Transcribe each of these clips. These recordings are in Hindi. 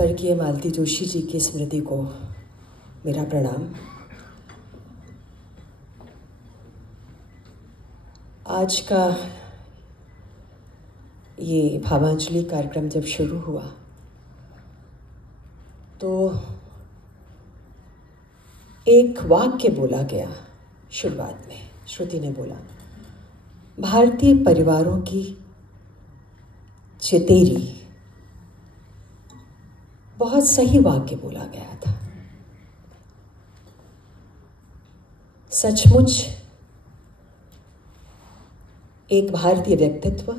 स्वर्गीय मालती जोशी जी की स्मृति को मेरा प्रणाम। आज का ये भावांजलि कार्यक्रम जब शुरू हुआ तो एक वाक्य बोला गया शुरुआत में। श्रुति ने बोला, भारतीय परिवारों की चितेरी। बहुत सही वाक्य बोला गया था। सचमुच एक भारतीय व्यक्तित्व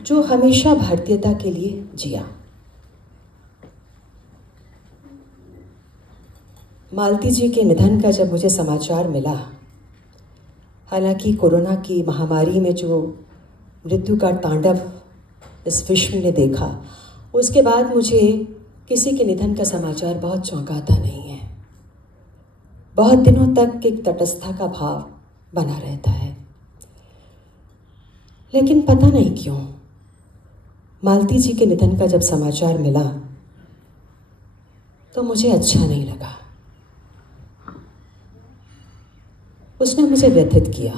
जो हमेशा भारतीयता के लिए जिया। मालती जी के निधन का जब मुझे समाचार मिला, हालांकि कोरोना की महामारी में जो मृत्यु का तांडव इस विश्व ने देखा, उसके बाद मुझे किसी के निधन का समाचार बहुत चौंकाता नहीं है। बहुत दिनों तक एक तटस्थता का भाव बना रहता है। लेकिन पता नहीं क्यों मालती जी के निधन का जब समाचार मिला तो मुझे अच्छा नहीं लगा। उसने मुझे व्यथित किया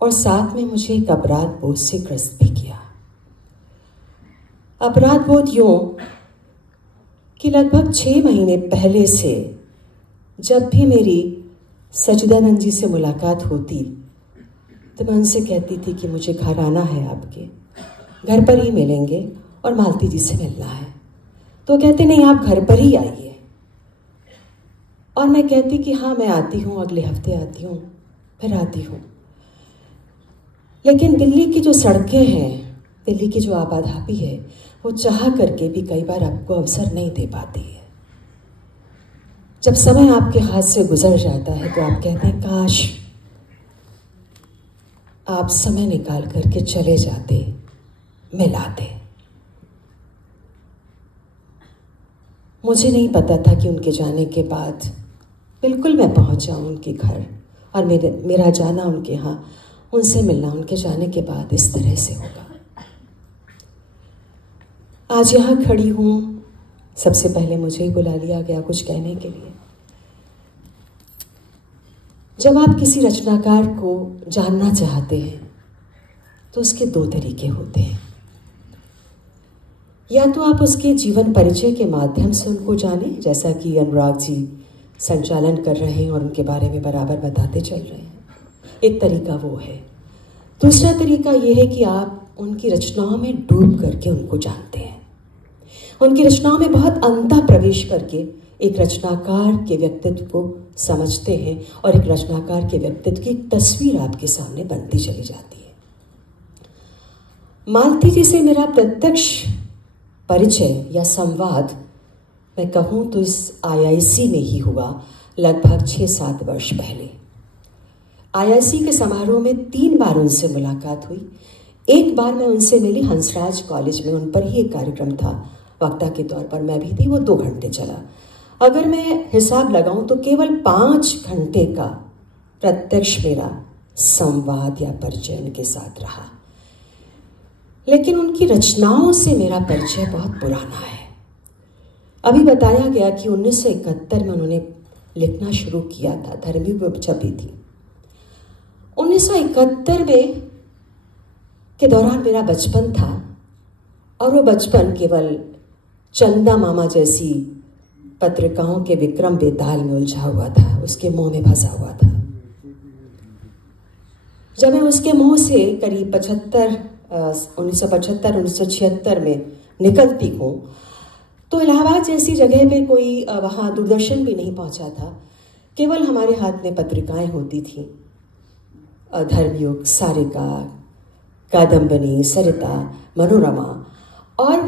और साथ में मुझे एक अपराध बोध से ग्रस्त भी किया। अपराध बोध यूं कि लगभग 6 महीने पहले से जब भी मेरी सचिदानंद जी से मुलाकात होती तो मैं उनसे कहती थी कि मुझे घर आना है, आपके घर पर ही मिलेंगे और मालती जी से मिलना है। तो कहते नहीं, आप घर पर ही आइए। और मैं कहती कि हाँ मैं आती हूँ, अगले हफ्ते आती हूँ, फिर आती हूँ। लेकिन दिल्ली की जो सड़कें हैं, दिल्ली की जो आबाधापी है, वो चाह करके भी कई बार आपको अवसर नहीं दे पाती है। जब समय आपके हाथ से गुजर जाता है तो आप कहते हैं काश आप समय निकाल करके चले जाते, मिलाते। मुझे नहीं पता था कि उनके जाने के बाद बिल्कुल मैं पहुंच जाऊं उनके घर और मेरा जाना उनके यहाँ, उनसे मिलना उनके जाने के बाद इस तरह से होगा। आज यहाँ खड़ी हूँ, सबसे पहले मुझे ही बुला लिया गया कुछ कहने के लिए। जब आप किसी रचनाकार को जानना चाहते हैं तो उसके 2 तरीके होते हैं। या तो आप उसके जीवन परिचय के माध्यम से उनको जानें, जैसा कि अनुराग जी संचालन कर रहे हैं और उनके बारे में बराबर बताते चल रहे हैं। एक तरीका वो है। दूसरा तरीका ये है कि आप उनकी रचनाओं में डूब करके उनको जानते हैं, उनकी रचनाओं में बहुत अंतः प्रवेश करके एक रचनाकार के व्यक्तित्व को समझते हैं और एक रचनाकार के व्यक्तित्व की एक तस्वीर आपके सामने बनती चली जाती है। मालती जी से मेरा प्रत्यक्ष परिचय या संवाद मैं कहूँ तो इस आईआईसी में ही हुआ, लगभग 6-7 वर्ष पहले। आईआईसी के समारोह में 3 बार उनसे मुलाकात हुई। एक बार मैं उनसे मिली हंसराज कॉलेज में, उन पर ही एक कार्यक्रम था, वक्ता के तौर पर मैं भी थी। वो 2 घंटे चला। अगर मैं हिसाब लगाऊं तो केवल 5 घंटे का प्रत्यक्ष मेरा संवाद या परिचय उनके साथ रहा। लेकिन उनकी रचनाओं से मेरा परिचय बहुत पुराना है। अभी बताया गया कि 1971 में उन्होंने लिखना शुरू किया था, धर्मयुग में छपी थी। 1971 में के दौरान मेरा बचपन था और वो बचपन केवल चंदा मामा जैसी पत्रिकाओं के विक्रम बेताल में उलझा हुआ था, उसके मोह में फंसा हुआ था। जब मैं उसके मोह से करीब 1975-1976 में निकलती हूँ तो इलाहाबाद जैसी जगह पे कोई वहाँ दूरदर्शन भी नहीं पहुँचा था। केवल हमारे हाथ में पत्रिकाएं होती थी, धर्मयुग, सारिका, कादम्बनी, सरिता, मनोरमा, और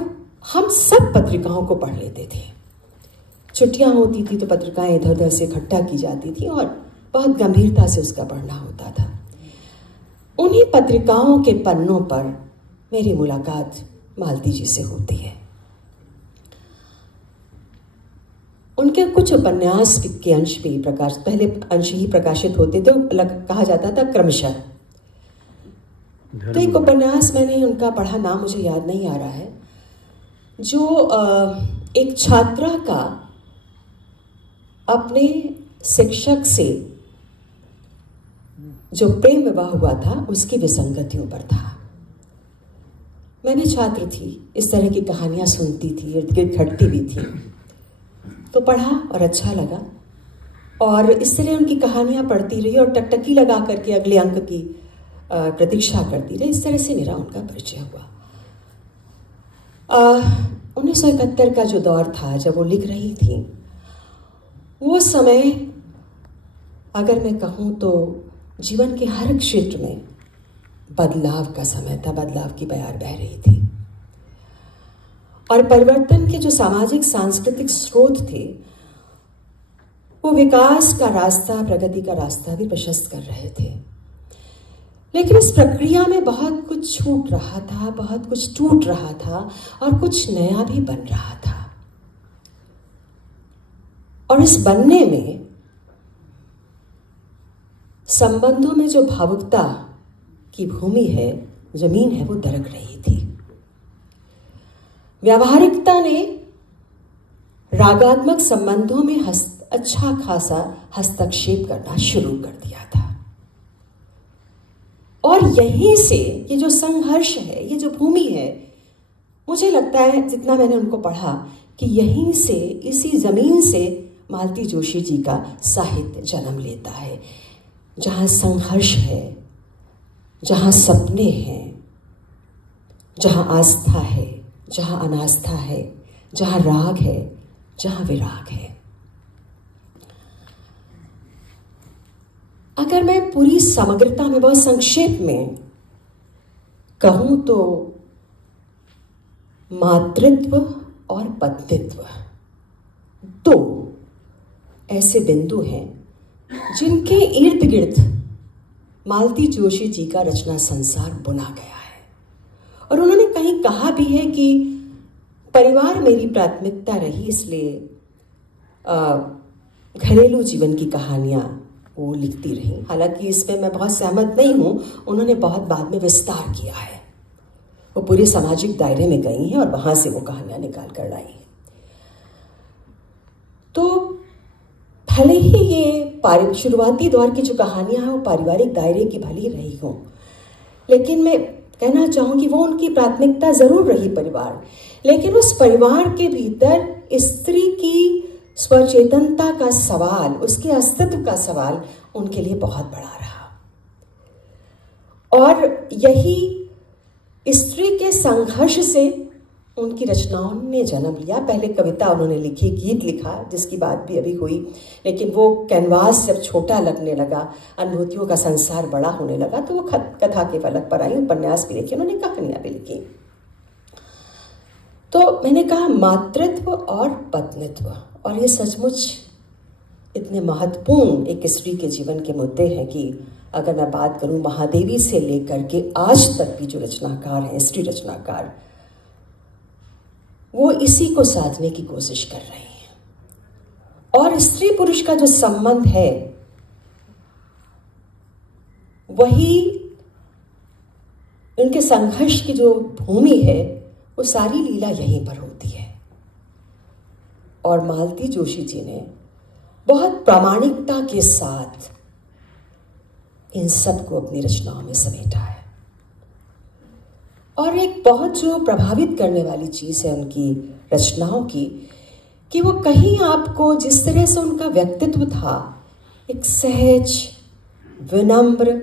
हम सब पत्रिकाओं को पढ़ लेते थे। छुट्टियां होती थी तो पत्रिकाएं इधर उधर से इकट्ठा की जाती थी और बहुत गंभीरता से उसका पढ़ना होता था। उन्हीं पत्रिकाओं के पन्नों पर मेरी मुलाकात मालती जी से होती है। उनके कुछ उपन्यास के अंश भी पहले अंश ही प्रकाशित होते थे, कहा जाता था क्रमशः। तो एक उपन्यास मैंने उनका पढ़ा, नाम मुझे याद नहीं आ रहा है, जो एक छात्रा का अपने शिक्षक से जो प्रेम विवाह हुआ था उसकी विसंगतियों पर था। मैं भी छात्र थी, इस तरह की कहानियां सुनती थी, इर्द गिर्द घटती भी थी, तो पढ़ा और अच्छा लगा और इस तरह उनकी कहानियां पढ़ती रही और टकटकी लगा करके अगले अंक की प्रतीक्षा करती रही। इस तरह से मेरा उनका परिचय हुआ। 1971 का जो दौर था जब वो लिख रही थी, वो समय अगर मैं कहूँ तो जीवन के हर क्षेत्र में बदलाव का समय था, बदलाव की बयार बह रही थी और परिवर्तन के जो सामाजिक सांस्कृतिक स्रोत थे वो विकास का रास्ता, प्रगति का रास्ता भी प्रशस्त कर रहे थे। लेकिन इस प्रक्रिया में बहुत कुछ छूट रहा था, बहुत कुछ टूट रहा था और कुछ नया भी बन रहा था। और इस बनने में संबंधों में जो भावुकता की भूमि है, जमीन है, वो दरक रही थी। व्यावहारिकता ने रागात्मक संबंधों में अच्छा खासा हस्तक्षेप करना शुरू कर दिया था और यहीं से ये जो संघर्ष है, ये जो भूमि है, मुझे लगता है जितना मैंने उनको पढ़ा कि यहीं से, इसी जमीन से मालती जोशी जी का साहित्य जन्म लेता है। जहां संघर्ष है, जहां सपने हैं, जहां आस्था है, जहां अनास्था है, जहां राग है, जहां विराग है। अगर मैं पूरी समग्रता में, बहुत संक्षेप में कहूं तो मातृत्व और पत्नित्व दो ऐसे बिंदु हैं जिनके इर्द गिर्द मालती जोशी जी का रचना संसार बुना गया है। और उन्होंने कहीं कहा भी है कि परिवार मेरी प्राथमिकता रही, इसलिए घरेलू जीवन की कहानियां वो लिखती रही। हालांकि इसमें मैं बहुत सहमत नहीं हूं, उन्होंने बहुत बाद में विस्तार किया है, वो पूरे सामाजिक दायरे में गई हैं और वहां से वो कहानियां निकाल कर लाई हैं। तो भले ही ये शुरुआती दौर की जो कहानियां हैं वो पारिवारिक दायरे की भली रही हों, लेकिन मैं कहना चाहूंगी वो उनकी प्राथमिकता जरूर रही परिवार, लेकिन उस परिवार के भीतर स्त्री की स्वचेतनता का सवाल, उसके अस्तित्व का सवाल उनके लिए बहुत बड़ा रहा। और यही स्त्री के संघर्ष से उनकी रचनाओं ने जन्म लिया। पहले कविता उन्होंने लिखी, गीत लिखा, जिसकी बात भी अभी हुई, लेकिन वो कैनवास जब छोटा लगने लगा, अनुभूतियों का संसार बड़ा होने लगा, तो वो कथा के फलक पर आई, उपन्यास भी लिखे, उन्होंने कहानियां भी लिखी। तो मैंने कहा मातृत्व और पत्नित्व, और ये सचमुच इतने महत्वपूर्ण एक स्त्री के जीवन के मुद्दे हैं कि अगर मैं बात करूं महादेवी से लेकर के आज तक की जो रचनाकार हैं, स्त्री रचनाकार, वो इसी को साधने की कोशिश कर रहे हैं। और स्त्री पुरुष का जो संबंध है वही उनके संघर्ष की जो भूमि है, वो सारी लीला यहीं पर होती है। और मालती जोशी जी ने बहुत प्रामाणिकता के साथ इन सबको अपनी रचनाओं में समेटा है। और एक बहुत जो प्रभावित करने वाली चीज है उनकी रचनाओं की, कि वो कहीं आपको जिस तरह से उनका व्यक्तित्व था, एक सहज, विनम्र,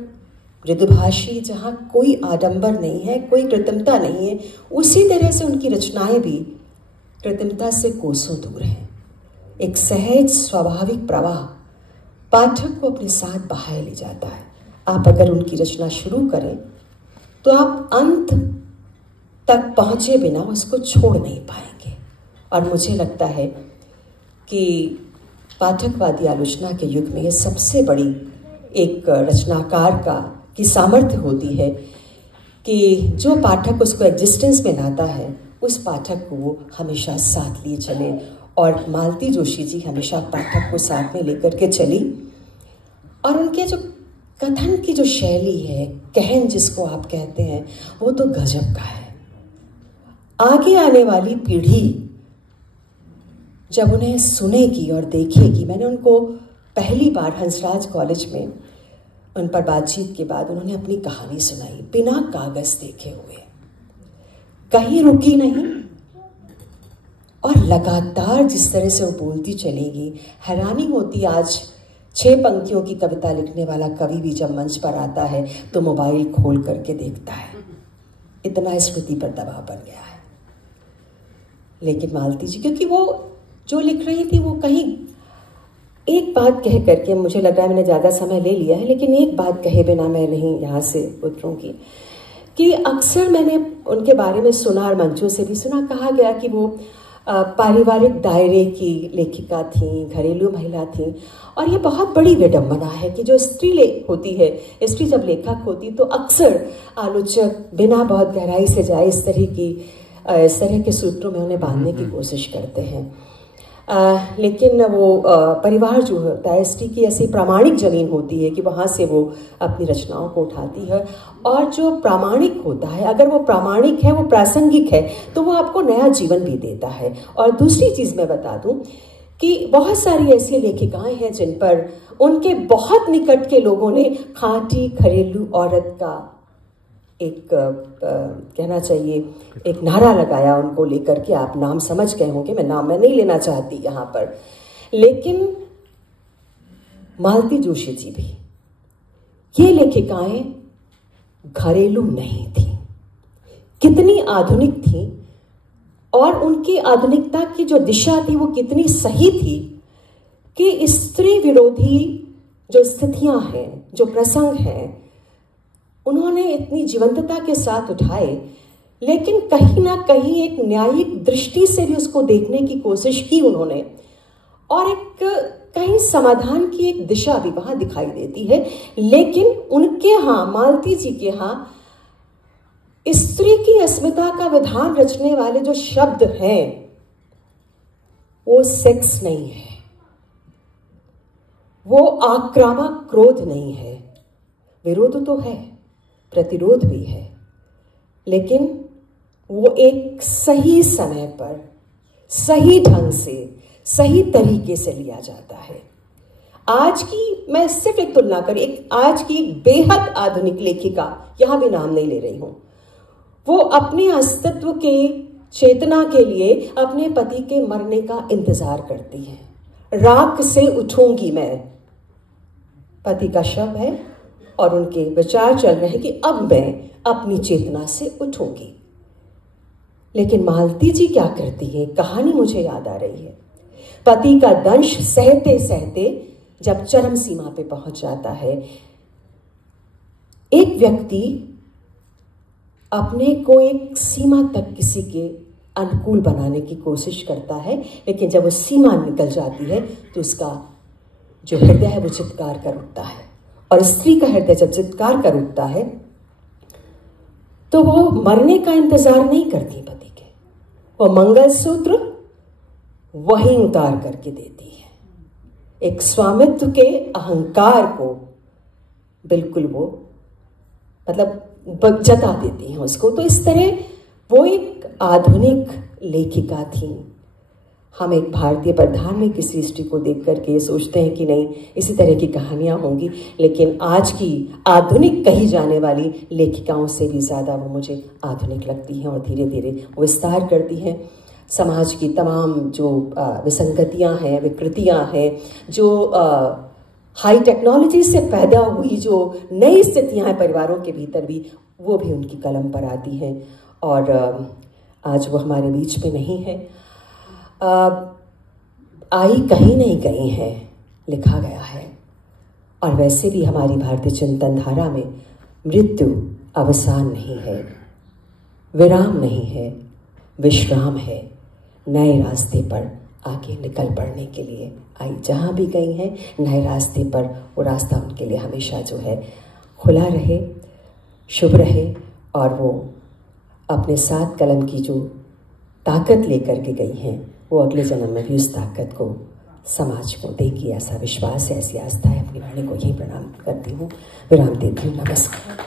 मृदुभाषी, जहां कोई आडंबर नहीं है, कोई कृत्रिमता नहीं है, उसी तरह से उनकी रचनाएं भी कृत्रिमता से कोसों दूर हैं। एक सहज स्वाभाविक प्रवाह पाठक को अपने साथ बहाए ले जाता है। आप अगर उनकी रचना शुरू करें तो आप अंत तक पहुंचे बिना उसको छोड़ नहीं पाएंगे। और मुझे लगता है कि पाठकवादी आलोचना के युग में ये सबसे बड़ी एक रचनाकार की सामर्थ्य होती है कि जो पाठक उसको एग्जिस्टेंस में लाता है, उस पाठक को वो हमेशा साथ लिए चले। और मालती जोशी जी हमेशा पाठक को साथ में लेकर के चली। और उनके जो कथन की जो शैली है, कहन जिसको आप कहते हैं, वो तो गजब का है। आगे आने वाली पीढ़ी जब उन्हें सुनेगी और देखेगी, मैंने उनको पहली बार हंसराज कॉलेज में उन पर बातचीत के बाद उन्होंने अपनी कहानी सुनाई, बिना कागज देखे हुए, कहीं रुकी नहीं, और लगातार जिस तरह से वो बोलती चलेगी, हैरानी होती। आज 6 पंक्तियों की कविता लिखने वाला कवि भी जब मंच पर आता है तो मोबाइल खोल करके देखता है, इतना स्मृति पर दबाव बन गया है। लेकिन मालती जी, क्योंकि वो जो लिख रही थी वो कहीं एक बात कह करके, मुझे लग रहा है मैंने ज़्यादा समय ले लिया है, लेकिन एक बात कहे बिना मैं नहीं यहाँ से उतरूँगी कि अक्सर मैंने उनके बारे में सुना और मंचों से भी सुना, कहा गया कि वो पारिवारिक दायरे की लेखिका थी, घरेलू महिला थी। और ये बहुत बड़ी विडंबना है कि जो स्त्री होती है, स्त्री जब लेखक होती तो अक्सर आलोचक बिना बहुत गहराई से जाए इस तरह के सूत्रों में उन्हें बांधने की कोशिश करते हैं। लेकिन वो परिवार जो होता है, स्त्री की ऐसी प्रामाणिक जमीन होती है कि वहाँ से वो अपनी रचनाओं को उठाती है। और जो प्रामाणिक होता है, अगर वो प्रामाणिक है, वो प्रासंगिक है, तो वो आपको नया जीवन भी देता है। और दूसरी चीज़ मैं बता दूं कि बहुत सारी ऐसी लेखिकाएं हैं जिन पर उनके बहुत निकट के लोगों ने खाँटी घरेलू औरत का एक कहना चाहिए एक नारा लगाया उनको लेकर के। आप नाम समझ गए होंगे, मैं नाम नहीं लेना चाहती यहाँ पर, लेकिन मालती जोशी जी भी, ये लेखिकाएं घरेलू नहीं थी, कितनी आधुनिक थी, और उनकी आधुनिकता की जो दिशा थी वो कितनी सही थी कि स्त्री विरोधी जो स्थितियां हैं, जो प्रसंग हैं, उन्होंने इतनी जीवंतता के साथ उठाए, लेकिन कहीं ना कहीं एक न्यायिक दृष्टि से भी उसको देखने की कोशिश की उन्होंने, और एक कहीं समाधान की एक दिशा भी वहां दिखाई देती है। लेकिन उनके यहाँ, मालती जी के यहाँ, स्त्री की अस्मिता का विधान रचने वाले जो शब्द हैं वो सेक्स नहीं है, वो आक्रामक क्रोध नहीं है। विरोध तो है, प्रतिरोध भी है, लेकिन वो एक सही समय पर, सही ढंग से, सही तरीके से लिया जाता है। आज की मैं सिर्फ एक तुलना कर, आज की बेहद आधुनिक लेखिका, यहां भी नाम नहीं ले रही हूं, वो अपने अस्तित्व के चेतना के लिए अपने पति के मरने का इंतजार करती है। राख से उठूंगी मैं, पति का शव है और उनके विचार चल रहे हैं कि अब मैं अपनी चेतना से उठूंगी। लेकिन मालती जी क्या करती है, कहानी मुझे याद आ रही है। पति का दंश सहते सहते जब चरम सीमा पे पहुंच जाता है, एक व्यक्ति अपने को एक सीमा तक किसी के अनुकूल बनाने की कोशिश करता है, लेकिन जब वो सीमा निकल जाती है तो उसका जो हृदय है वो चित्कार कर उठता है। और स्त्री का हृदय जब चित्कार कर उठता है तो वो मरने का इंतजार नहीं करती पति के, वो मंगलसूत्र वहीं उतार करके देती है। एक स्वामित्व के अहंकार को बिल्कुल वो मतलब जता देती हैं उसको। तो इस तरह वो एक आधुनिक लेखिका थी। हम एक भारतीय प्रधान में किसी स्त्री को देख करके सोचते हैं कि नहीं इसी तरह की कहानियां होंगी, लेकिन आज की आधुनिक कही जाने वाली लेखिकाओं से भी ज़्यादा वो मुझे आधुनिक लगती हैं और धीरे धीरे विस्तार करती हैं। समाज की तमाम जो विसंगतियां हैं, विकृतियां हैं, जो हाई टेक्नोलॉजी से पैदा हुई जो नई स्थितियां हैं परिवारों के भीतर भी, वो भी उनकी कलम पर आती हैं। और आज वो हमारे बीच में नहीं है। आई कहीं नहीं गई है, लिखा गया है। और वैसे भी हमारी भारतीय चिंतन धारा में मृत्यु अवसान नहीं है, विराम नहीं है, विश्राम है। नए रास्ते पर आगे निकल पड़ने के लिए आई जहाँ भी गई हैं, नए रास्ते पर वो रास्ता उनके लिए हमेशा जो है खुला रहे, शुभ रहे। और वो अपने साथ कलम की जो ताकत लेकर के गई हैं, वो अगले जन्म में भी उस ताकत को समाज को देगी, ऐसा विश्वास है, ऐसी आस्था है। अपनी वाणी को यही प्रणाम करती हूँ, विराम देती हूँ। नमस्कार।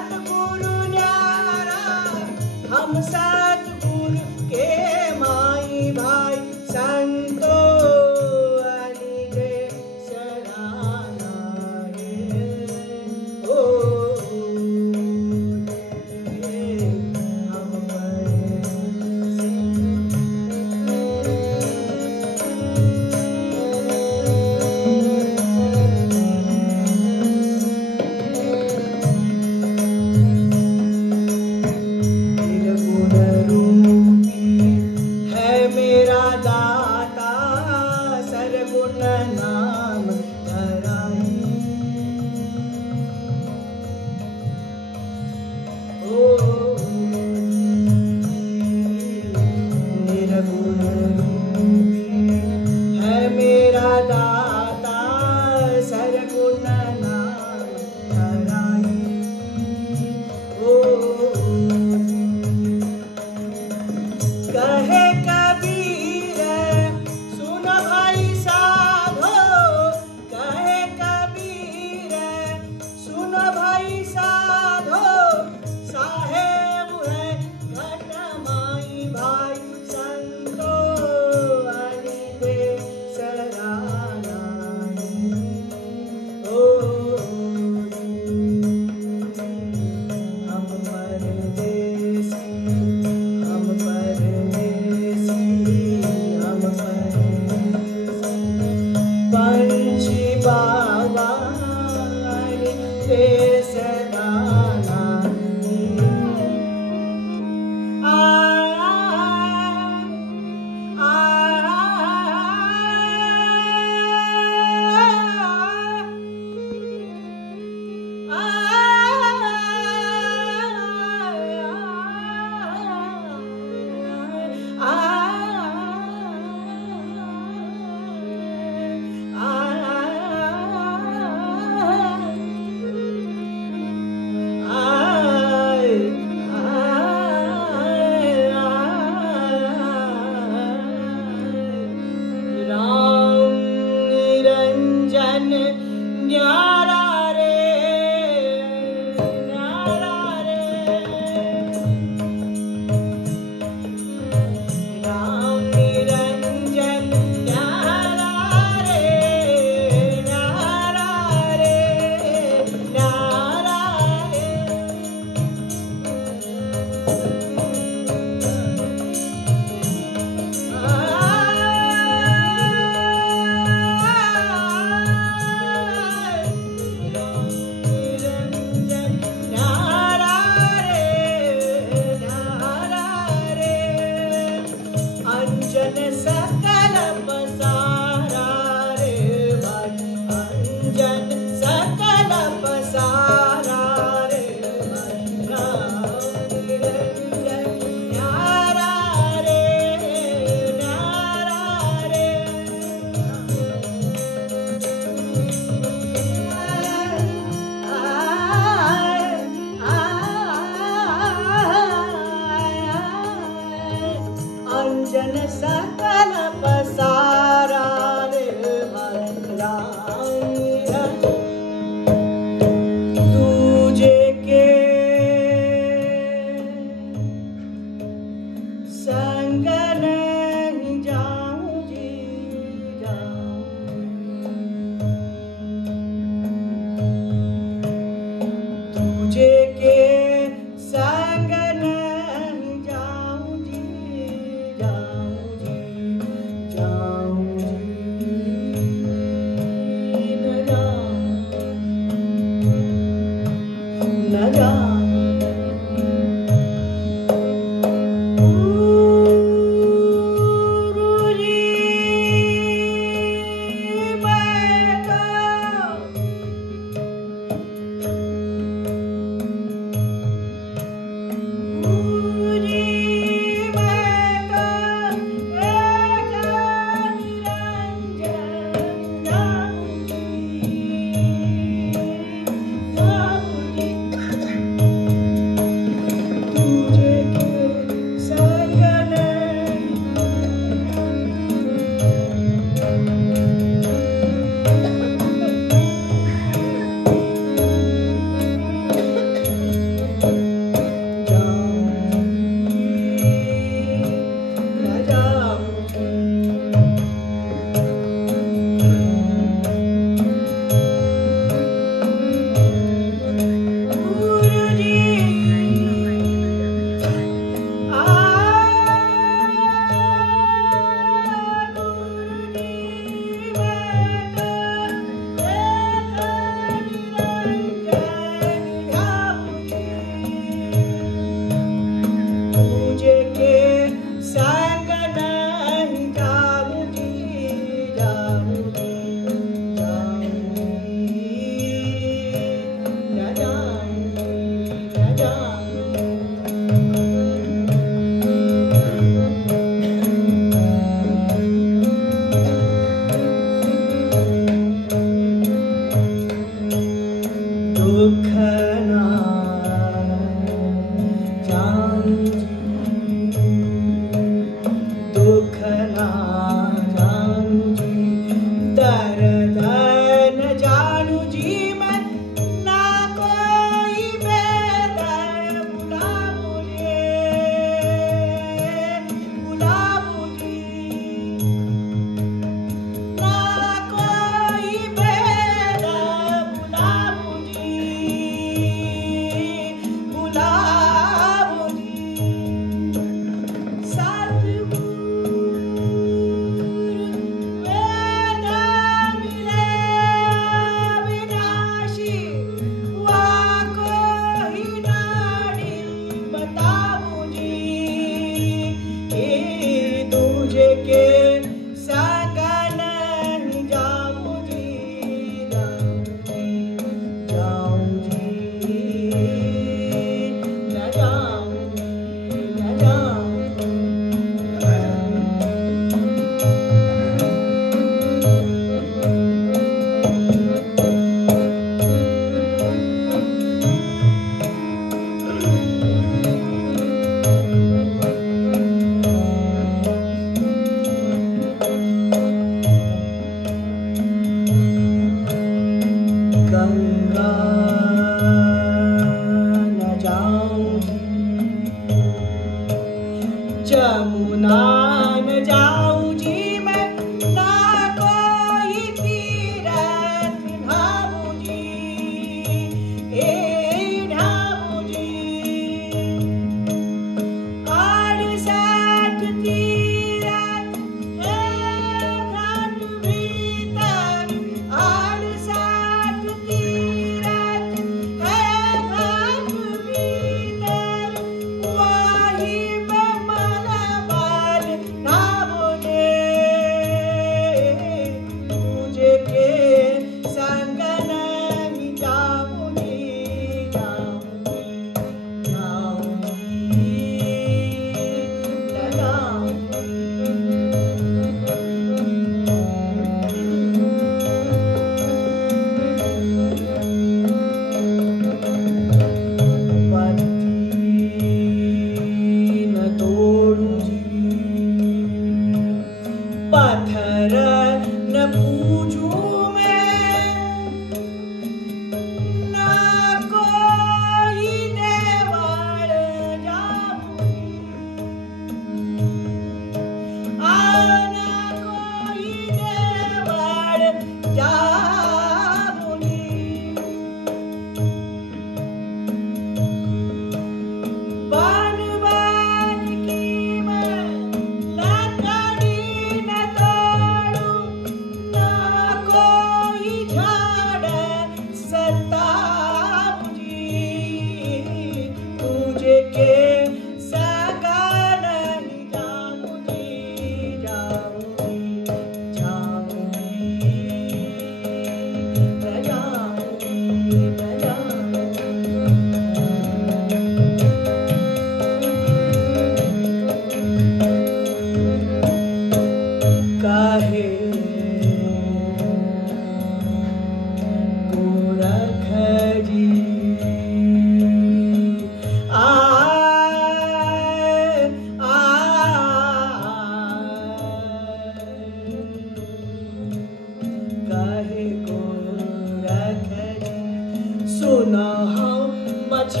सतगुरु न्यारा हम सतगुरु के माई भाई संतो अनिदे सराना रे ओ हम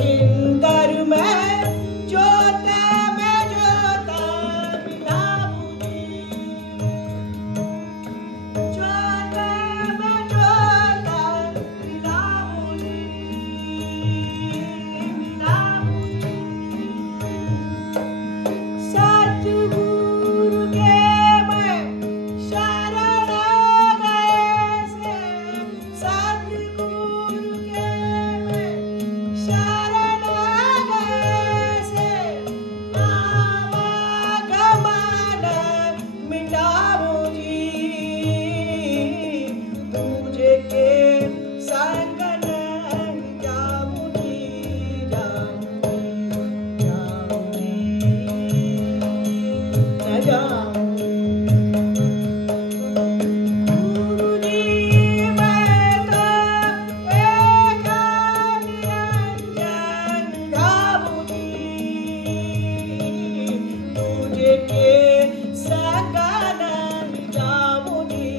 छिंदर में जोता मिलाऊंगी, जोता मिलाऊंगी, सतगुरु के मैं शरण गए से, सतगुरु के मैं शरण गए से, आवागमन मिटाऊंगी, तुझे के संग नहीं जाऊंगी, जाऊंगी, न जाऊंगी। गुरुजी मैं तो एक निरंजन जाऊंगी, तुझे के संग नहीं जाऊंगी,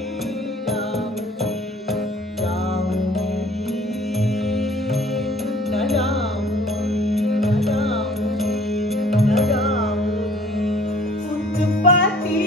जाऊंगी, न जाऊंगी, न जाऊंगी, न जाऊंगी। उत्पत्ति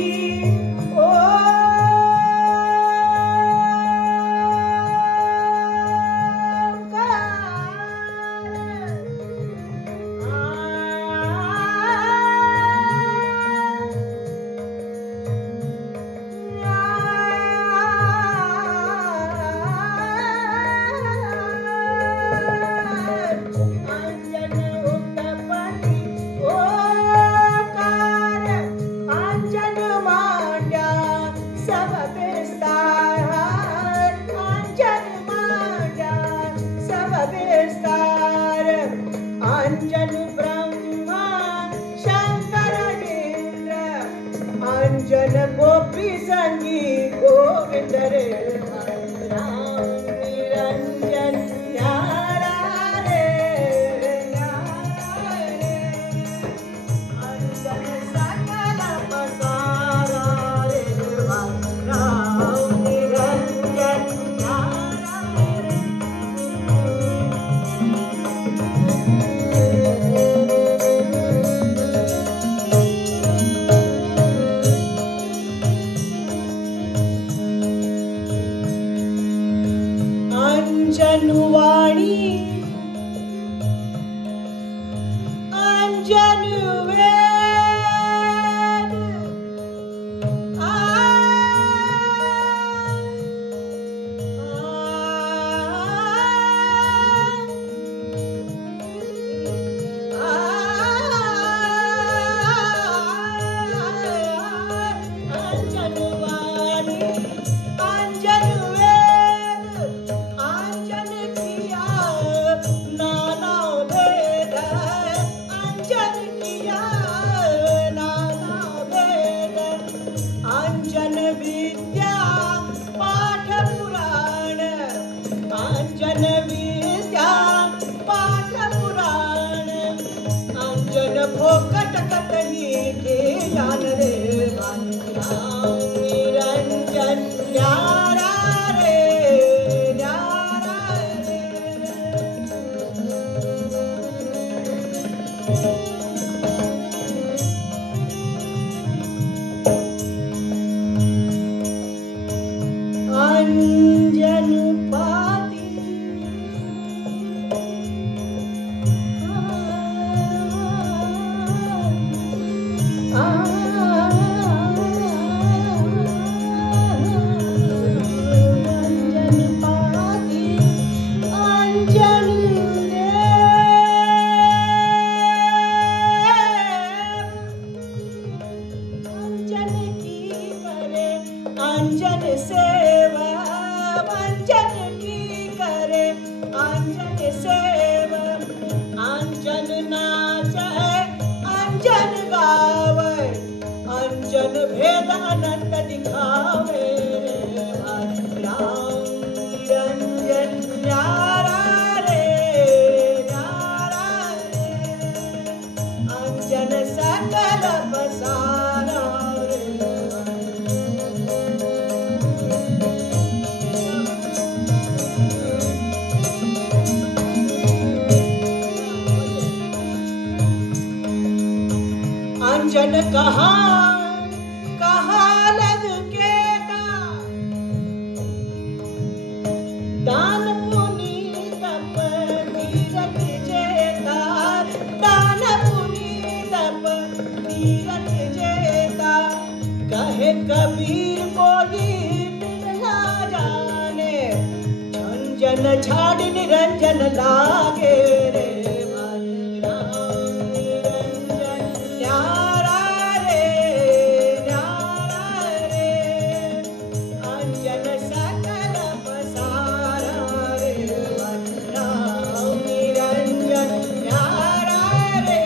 अंजन उत्पत्ति ओकार, अंजन मांड्या सब विस्तार, अंजन मांड्या सब विस्तार, अंजन ब्रह्मा शंकर इंद्र, अंजन गोपी संगी गोविंद रे, राम निरंजन न्यारा रे, न्यारा रे, अंजन सकल पसारा रे, राम निरंजन न्यारा रे। अंजन वाणी, अंजन वेद, अंजन वाणी, अंजन वेद, अंजन किया नाना वेद, अंजन किया नाना वेद, अंजन विद्या पाठ पुराण, अंजन विद्या पाठ पुराण, अंजन फोकट कतनी के ज्ञान रे, राम निरंजन न्यारा रे, न्यारा रे। अंजन पाती, अंजन पाती, अंजन देव, अंजन की करे अंजन सेवा, अंजन की करे अंजन सेवा, अंजन नाचे अंजन गावे, अंजन भेदानंद दिखावे, राम निरंजन न्यारा रे, न्यारा रे, अंजन सकल पसारा रे। अंजन कहाँ लग के दान पुनी तप तीरथ जेता, दान पुनी तप तीरथ जेता। कहे कबीर कोई ना जाने, झंझन झाड़ निरंजन लागे रे भाई राम निरंजन न्यारा रे अंजन सकल पसारा रे भाई राम निरंजन न्यारा रे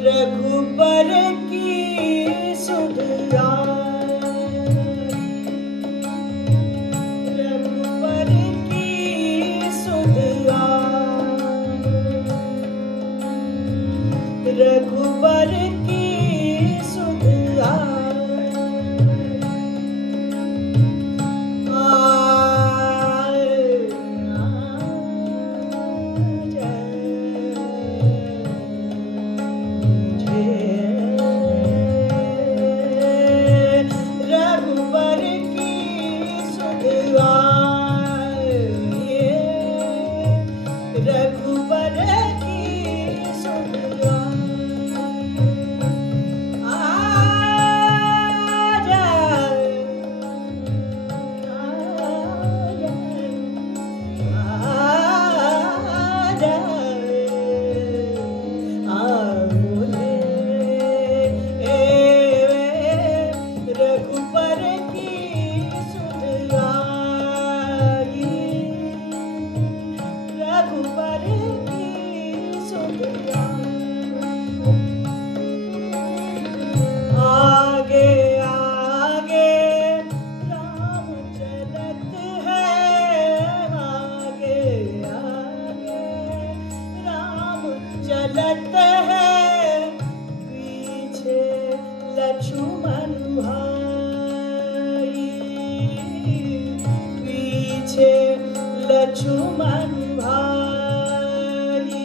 रघुबर की सुध रघुबर की सुध रघुबर की सुध चलत है पीछे लक्ष्मण भाई, पीछे लक्ष्मण भाई,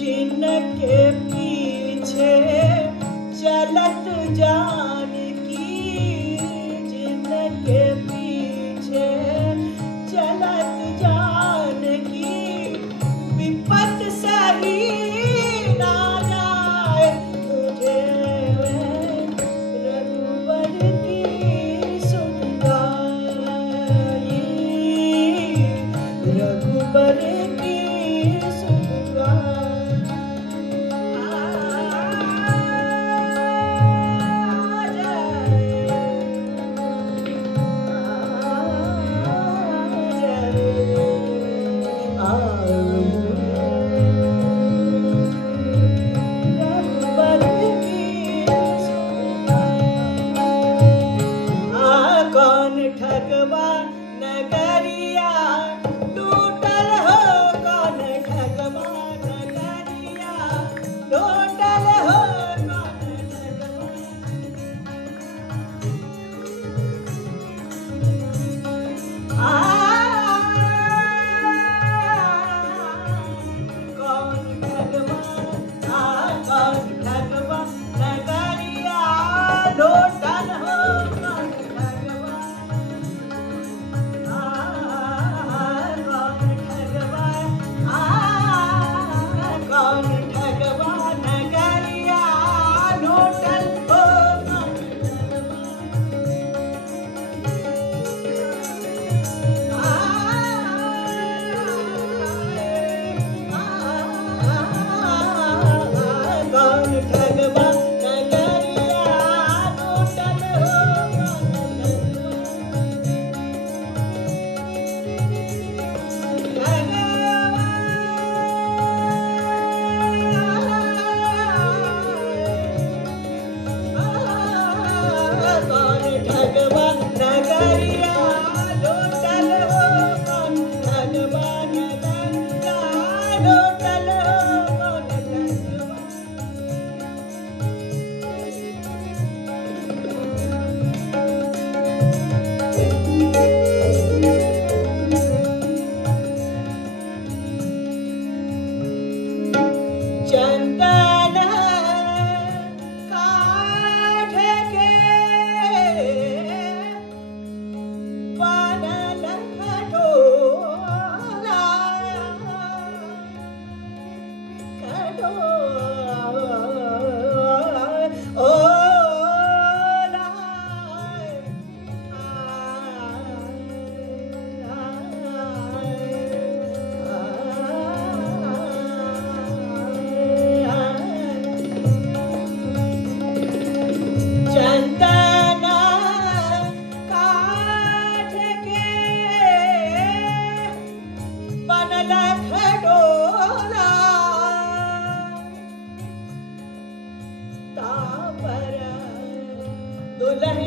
जिनके पीछे चलत जानकी, जिनके पीछे चलत जानकी, विपत सही ना जाए तुझे रघुबर की सुध गाई,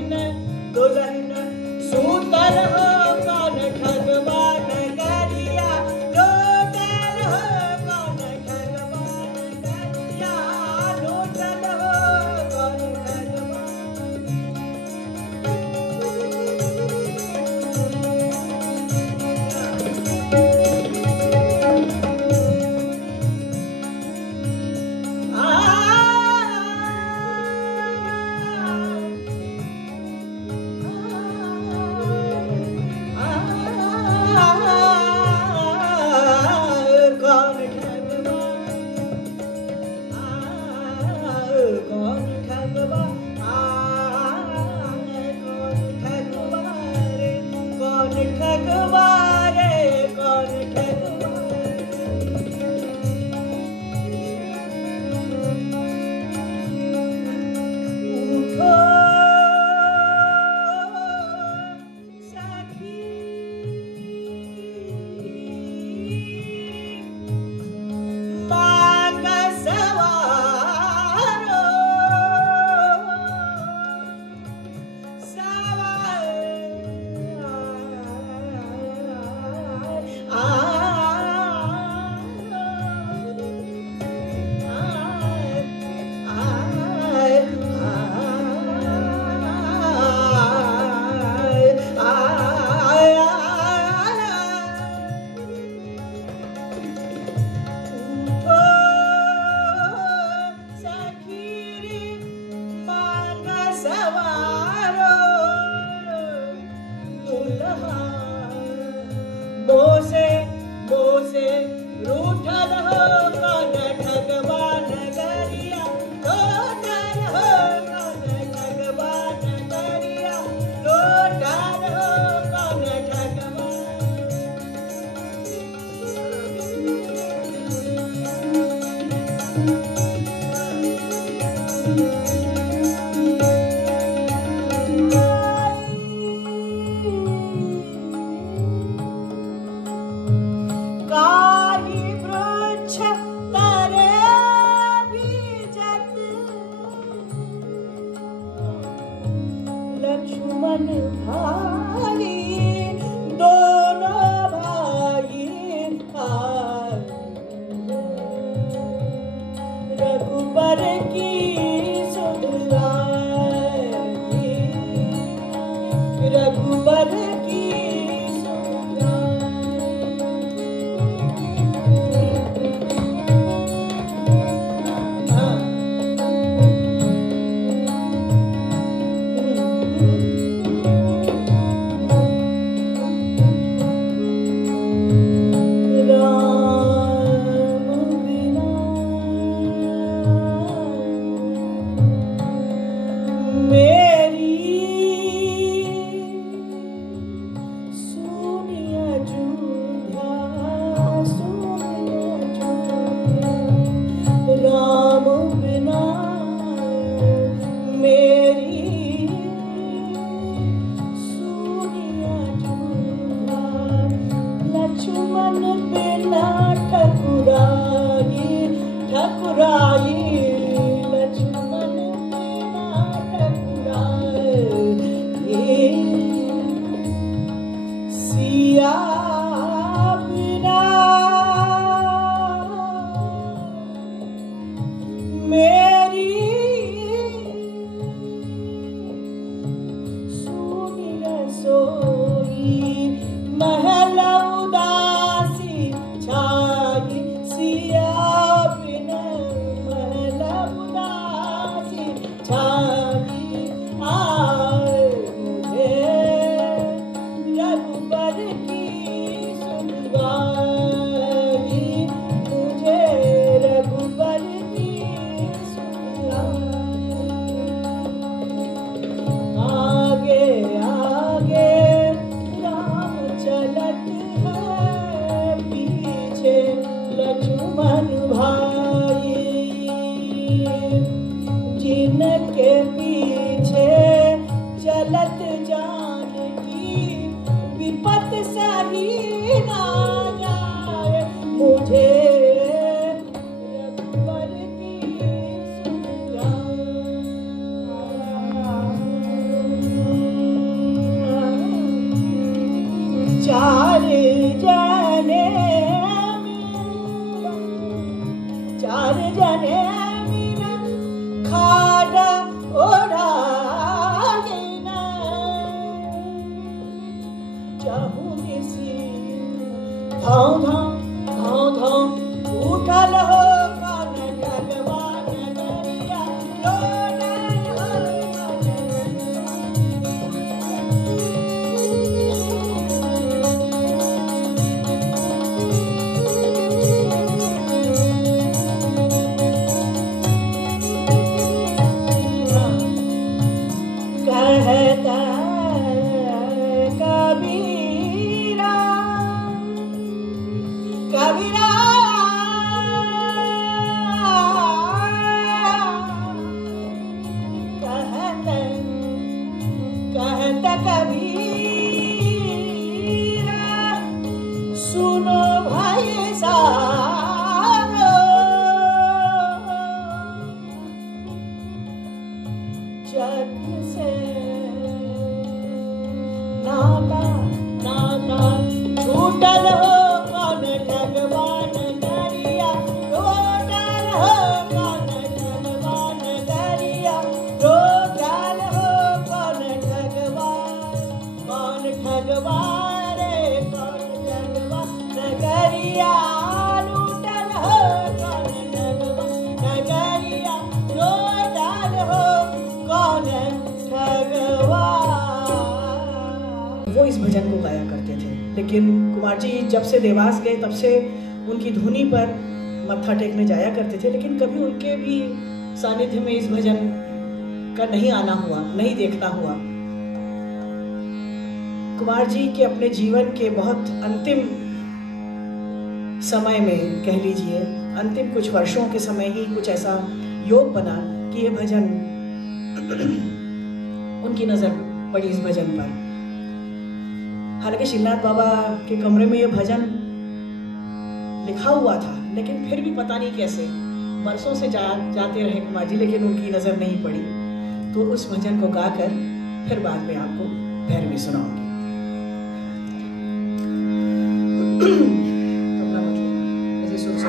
दुल्हन दुल्हन सूतल हो कौन ठगवान करिया लोटल हो कौन ठगवान करिया लोटल हो कौन ठगवान बोसे बोसे रूठल हो कौन ठगवान करिया लोटल हो कौन ठगवान करिया लोटल हो कौन काही वृक्ष तरे बीजत लक्ष्मण भाई दोनों भाई रघुबर की सुधराई रघुबर की राम बिना मेरी सुनिया झूठा लक्ष्मण बिना ठकुराई ठकुराई लक्ष्मण बिना ठकुराई सिया बिना मेरी सुनी रसोई महल उदासी छाई सिया बिन महल धाम धाम धाम धाम उठल हो कौन भगवान नरिया लोटल हो कहता कबीरा कबीरा कहता कहता कबीरा सुनो भाई सारो जग से नाता नाता छूटल हो कौन भगवान नरिया टूटल हो कौन भगवान नरिया टूटल हो कौन ठगवान रे कौन ठगवान नगरिया लूटल हो कौन ठगवान नगरिया टूटल हो कौन ठगवान। वो इस भजन को गाया करते थे, लेकिन कुमार जी जब से देवास गए तब से उनकी धुनी पर मत्था टेकने जाया करते थे, लेकिन कभी उनके भी सानिध्य में इस भजन का नहीं आना हुआ, नहीं देखना हुआ। कुमार जी के अपने जीवन के बहुत अंतिम समय में, कह लीजिए अंतिम कुछ वर्षों के समय ही कुछ ऐसा योग बना कि ये भजन उनकी नजर पड़ी इस भजन पर। हालांकि शिलनाथ बाबा के कमरे में ये भजन लिखा हुआ था, लेकिन फिर भी पता नहीं कैसे बरसों से जाते रहे कुमार जी, लेकिन उनकी नजर नहीं पड़ी। तो उस भजन को गाकर फिर बाद में आपको भैरवी सुनाऊंगी। ऐसे सोच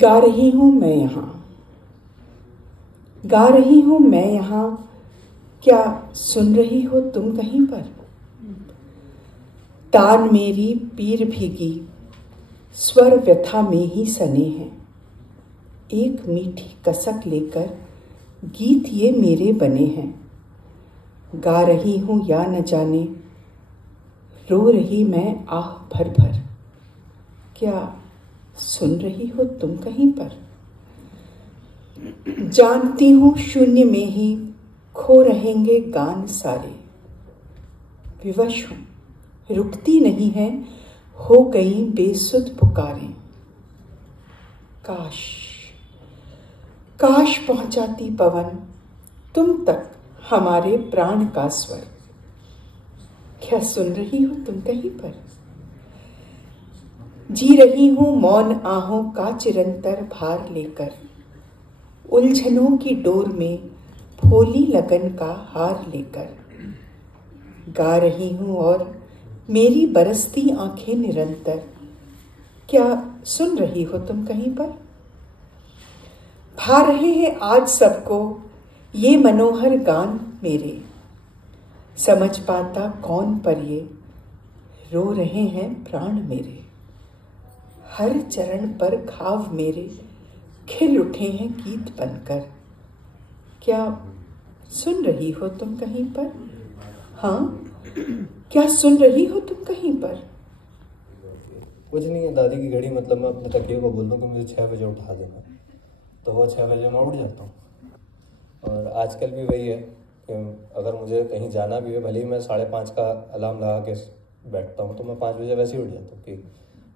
गा रही हूं मैं यहाँ, गा रही हूं मैं यहाँ, क्या सुन रही हो तुम कहीं पर? तान मेरी पीर भीगी, स्वर व्यथा में ही सने हैं। एक मीठी कसक लेकर गीत ये मेरे बने हैं। गा रही हूं या न जाने, रो रही मैं आह भर भर, क्या सुन रही हो तुम कहीं पर? जानती हूं शून्य में ही खो रहेंगे गान सारे। विवश हूं, रुकती नहीं है, हो गई बेसुध पुकारें। काश काश पहुंचाती पवन तुम तक हमारे प्राण का स्वर। क्या सुन रही हो तुम कहीं पर? जी रही हूं मौन आहों का चिरंतर भार लेकर, उलझनों की डोर में भोली लगन का हार लेकर। गा रही हूं और मेरी बरसती आंखें निरंतर, क्या सुन रही हो तुम कहीं पर? भा रहे हैं आज सबको ये मनोहर गान मेरे, समझ पाता कौन पर ये रो रहे हैं प्राण मेरे। हर चरण पर घाव मेरे खिल उठे हैं गीत बनकर, क्या सुन रही हो तुम कहीं पर? हाँ, क्या सुन रही हो तुम कहीं पर? कुछ नहीं है दादी की घड़ी, मतलब मैं अपने तकिए को बोल दूँ कि मुझे 6 बजे उठा देना, तो वो 6 बजे मैं उठ जाता हूँ। और आजकल भी वही है कि अगर मुझे कहीं जाना भी है, भले ही मैं 5:30 का अलार्म लगा के बैठता हूँ, तो मैं 5 बजे वैसे ही उठ जाता हूँ कि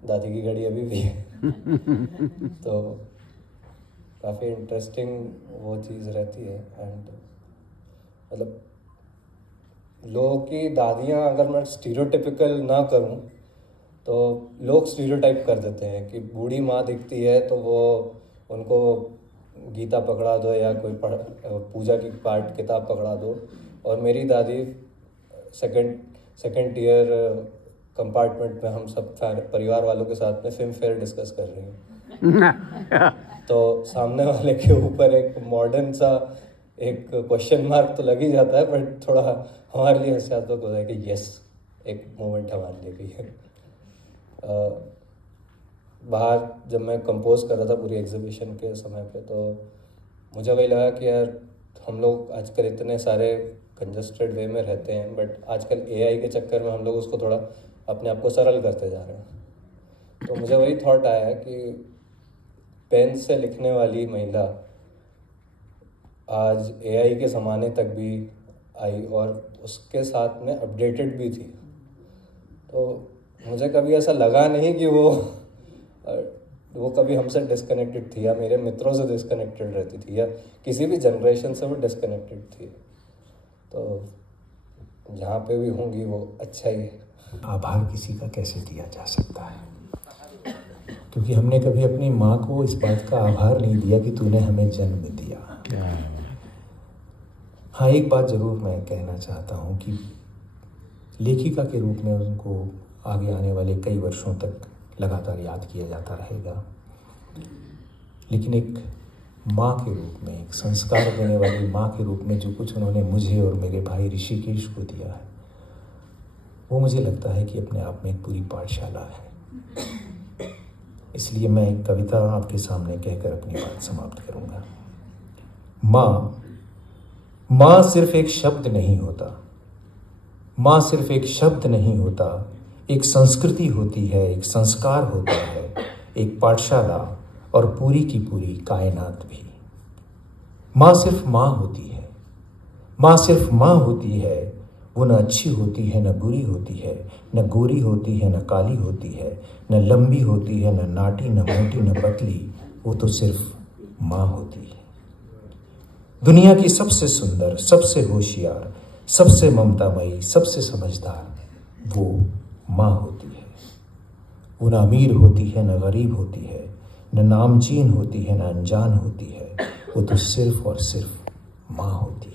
दादी की घड़ी अभी भी है। तो काफ़ी इंटरेस्टिंग वो चीज़ रहती है। एंड मतलब लोगों की दादियाँ, अगर मैं स्टीरियोटिपिकल ना करूँ तो लोग स्टीरियोटाइप कर देते हैं कि बूढ़ी माँ दिखती है तो वो उनको गीता पकड़ा दो या कोई पूजा की पाठ किताब पकड़ा दो। और मेरी दादी सेकंड ईयर कंपार्टमेंट में हम सब परिवार वालों के साथ में फिल्म फेयर डिस्कस कर रहे हैं। तो सामने वाले के ऊपर एक मॉडर्न सा एक क्वेश्चन मार्क तो लग ही जाता है, बट थोड़ा हमारे लिए हंसात्मक होता है कि यस, एक मोमेंट हमारे लिए भी है। बाहर जब मैं कंपोज कर रहा था पूरी एग्जीबिशन के समय पे, तो मुझे वही लगा कि यार हम लोग आजकल इतने सारे कंजस्टेड वे में रहते हैं, बट आजकल एआई के चक्कर में हम लोग उसको थोड़ा अपने आप को सरल करते जा रहे हैं। तो मुझे वही थॉट आया कि पेन से लिखने वाली महिला आज एआई के ज़माने तक भी आई और उसके साथ में अपडेटेड भी थी। तो मुझे कभी ऐसा लगा नहीं कि वो कभी हमसे डिस्कनेक्टेड थी या मेरे मित्रों से डिस्कनेक्टेड रहती थी या किसी भी जनरेशन से वो डिस्कनेक्टेड थी। तो जहाँ पे भी होंगी वो अच्छा ही है। आभार किसी का कैसे दिया जा सकता है, क्योंकि हमने कभी अपनी माँ को इस बात का आभार नहीं दिया कि तूने हमें जन्म दिया। हाँ, एक बात ज़रूर मैं कहना चाहता हूँ कि लेखिका के रूप में उनको आगे आने वाले कई वर्षों तक लगातार याद किया जाता रहेगा, लेकिन एक माँ के रूप में, एक संस्कार देने वाली माँ के रूप में जो कुछ उन्होंने मुझे और मेरे भाई ऋषिकेश को दिया है, वो मुझे लगता है कि अपने आप में एक पूरी पाठशाला है। इसलिए मैं एक कविता आपके सामने कहकर अपनी बात समाप्त करूँगा। माँ सिर्फ एक शब्द नहीं होता, माँ सिर्फ एक शब्द नहीं होता, एक संस्कृति होती है, एक संस्कार होता है, एक पाठशाला और पूरी की पूरी कायनात भी। माँ सिर्फ माँ होती है, माँ सिर्फ माँ होती है। वो न अच्छी होती है, न बुरी होती है, न गोरी होती है, न काली होती है, न लंबी होती है, न नाटी, न मोटी, न पतली। वो तो सिर्फ माँ होती है। दुनिया की सबसे सुंदर, सबसे होशियार, सबसे ममतामयी, सबसे समझदार वो माँ होती है। वो न अमीर होती है, न गरीब होती है, न नामचीन होती है, न अनजान होती है। वो तो सिर्फ और सिर्फ माँ होती है।